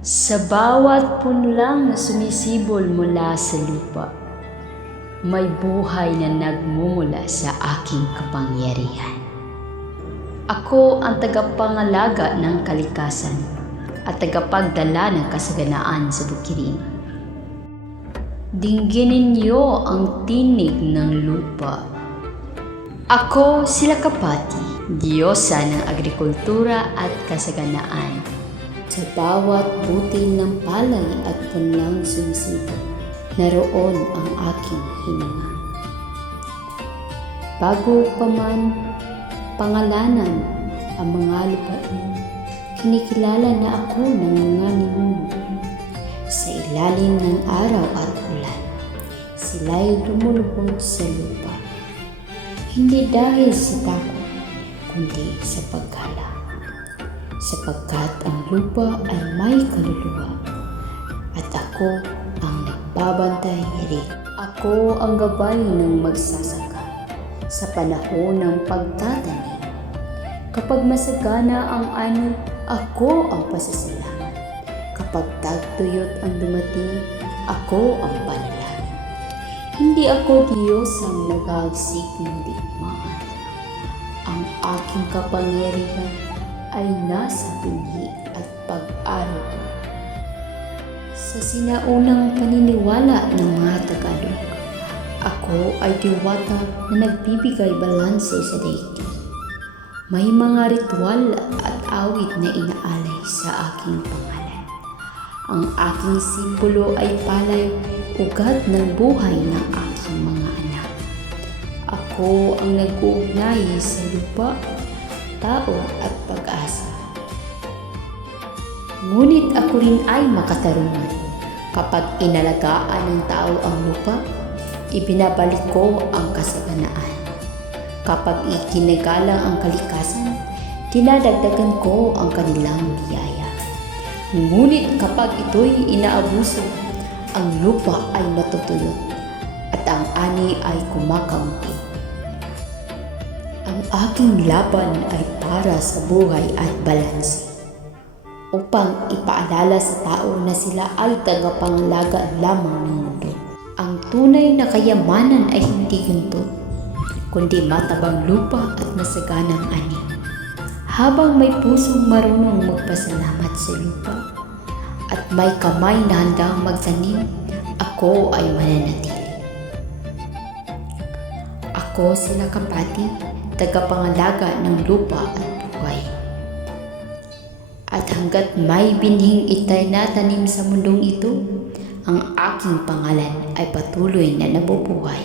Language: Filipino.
Sa bawat punlang na sumisibol mula sa lupa, may buhay na nagmumula sa aking kapangyarihan. Ako ang tagapangalaga ng kalikasan at tagapagdala ng kasaganaan sa bukirin. Dingginin niyo ang tinig ng lupa. Ako sila Kapati, Diyosa ng agrikultura at kasaganaan. Sa bawat butil ng palay at punlang sumisibol, naroon ang aking hininga. Bago pa man pangalanan ang mga lupain, kinikilala na ako ng mga ninuno. Sa ilalim ng araw at ulan, sila'y lumulubog sa lupa. Hindi dahil sa takot, kundi sa paggalang. Sapagkat ang lupa ay may kaluluwa at ako ang nagbabantay rito. Ako ang gabay ng magsasaka sa panahon ng pagtatanim. Kapag masagana ang ani, ako ang pasasalamat. Kapag tagtuyot ang dumating, ako ang panalangin. Hindi ako Diyos ang nagagsik ng digmaan. Ang aking kapangyarihan ay nasa binhi at pag-aaral ko. Sa sinaunang paniniwala ng mga Tagalog, ako ay diwata na nagbibigay balanse sa daigdig. May mga ritual at awit na inaalay sa aking pangalan. Ang aking simbolo ay palay, ugat ng buhay ng aking mga anak. Ako ang nag-uugnay sa lupa, tao at pag-asa. Ngunit ako rin ay makatarungan. Kapag inalagaan ng tao ang lupa, ibinabalik ko ang kasaganaan. Kapag ikinagalang ang kalikasan, dinadagdagan ko ang kanilang biyaya. Ngunit kapag ito'y inaabuso, ang lupa ay natutulog at ang ani ay kumakaunti. Ang aking laban ay para sa buhay at balanse, upang ipaalala sa tao na sila ay tagapangalaga lamang ng mundo. Ang tunay na kayamanan ay hindi ginto, kundi matabang lupa at masaganang ani. Habang may pusong marunong magpasalamat sa lupa at may kamay na handang magtanim, ako ay mananatili. Ako sila Kapati, tagapangalaga ng lupa at buhay. At hanggat may binhing itinatanim sa mundong ito, ang aking pangalan ay patuloy na nabubuhay.